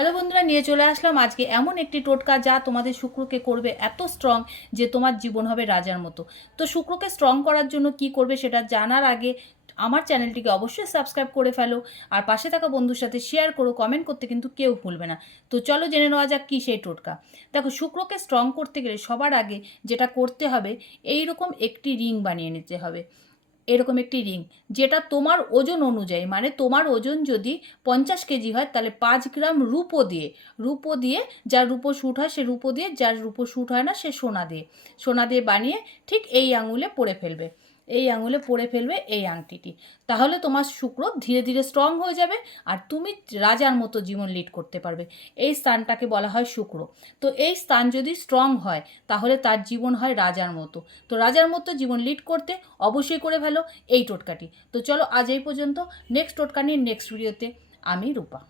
Hello বন্ধুরা, নিয়ে চলে আসলাম আজকে এমন একটি টোটকা যা তোমাদের শুক্রকে করবে এত স্ট্রং যে তোমার জীবন হবে রাজার মতো। তো শুক্রকে স্ট্রং করার জন্য কি করবে সেটা জানার আগে আমার চ্যানেলটিকে অবশ্যই সাবস্ক্রাইব করে ফেলো, আর পাশে থাকা বন্ধুর সাথে শেয়ার করো, কমেন্ট করতে কিন্তু কেউ ভুলবে না। তো চলো জেনে নেওয়া যাক কী সেই টোটকা। দেখো, শুক্রকে স্ট্রং করতে গেলে সবার আগে যেটা করতে হবে, এই রকম একটি রিং বানিয়ে নিতে হবে। এরকম একটি রিং, যেটা তোমার ওজন অনুযায়ী, মানে তোমার ওজন যদি 50 কেজি হয় তাহলে 5 গ্রাম রূপো দিয়ে, যার রূপো শ্যুট হয় সে রূপো দিয়ে, যার রূপো শ্যুট হয় না সে সোনা দিয়ে বানিয়ে ঠিক এই আঙুলে পরে ফেলবে। এই আংটিটি। তাহলে তোমার শুক্র ধীরে ধীরে স্ট্রং হয়ে যাবে, আর তুমি রাজার মতো জীবন লিড করতে পারবে। এই স্থানটাকে বলা হয় শুক্র। তো এই স্থান যদি স্ট্রং হয় তাহলে তার জীবন হয় রাজার মতো। তো রাজার মতো জীবন লিড করতে অবশ্যই করে ফেলো এই টোটকাটি। তো চলো আজ এই পর্যন্ত। নেক্সট টোটকা নিয়ে নেক্সট ভিডিওতে। আমি রূপা।